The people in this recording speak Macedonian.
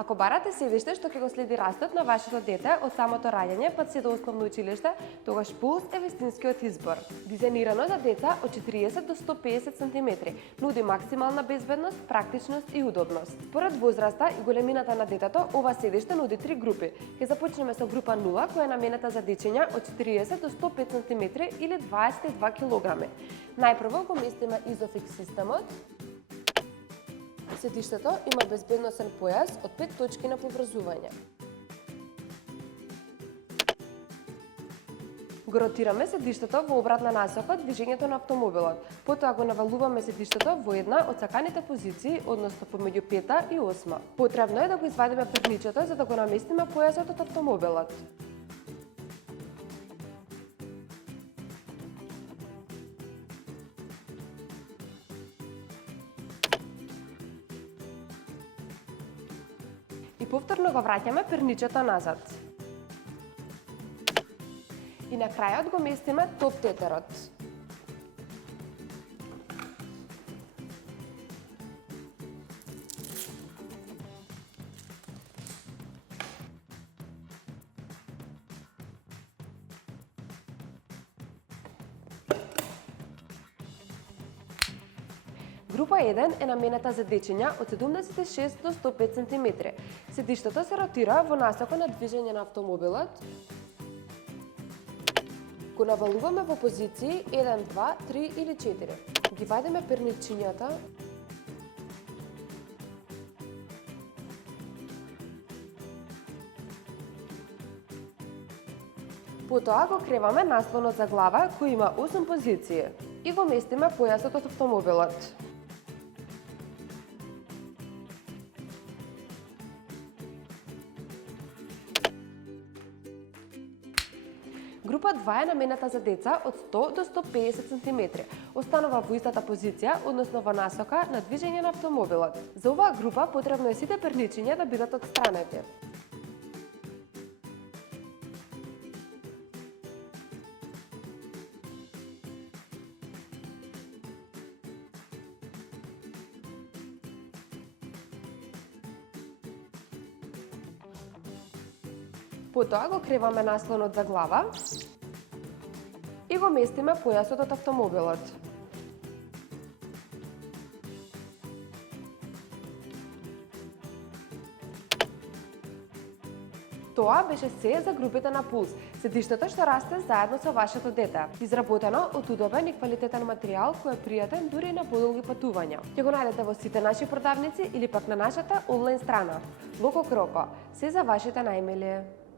Ако барате седиште што ќе го следи растот на вашето дете од самото раѓање па се до основно училиште, тогаш Пулс е вистинскиот избор. Дизајнирано за деца од 40 до 150 см, нуди максимална безбедност, практичност и удобност. Според возраста и големината на детето, ова седиште нуди 3 групи. Ќе започнеме со група 0, која е наменета за дечиња од 40 до 105 см или 22 кг. Најпрво го местиме Изофикс системот. Седиштето има безбедносен појас од 5 точки на поврзување. Го ротираме седиштето во обратна насока од движењето на автомобилот. Потоа го навалуваме седиштето во една од саканите позиции, односно помеѓу 5-та и 8-ма. Потребно е да го извадиме перничето за да го наместиме појасот од автомобилот. И повторно го враќаме перничето назад. И на крајот го местиме топ тетерот. Група 1 е наменета за дечиња од 76 до 105 см. Седиштето се ротира во насока на движење на автомобилот. Го навалуваме во позиции 1, 2, 3 или 4. Ги вадиме перничињата. Потоа го креваме наслонот за глава кој има 8 позиции и го местиме појасот од автомобилот. Група 2 е наменета за деца од 100 до 150 см. Останува во истата позиција, односно во насока на движење на автомобилот. За оваа група потребно е сите перничиња да бидат отстранети. Потоа го креваме наслонот за глава и го местиме појасот од автомобилот. Тоа беше се за групите на Пулс, седиштето што расте заедно со вашето дете. Изработено од удобен и квалитетен материјал кој е пријатен дури и на подолги патувања. Ќе го најдете во сите наши продавници или пак на нашата онлайн страна. Локо Кроко, се за вашите најмилие.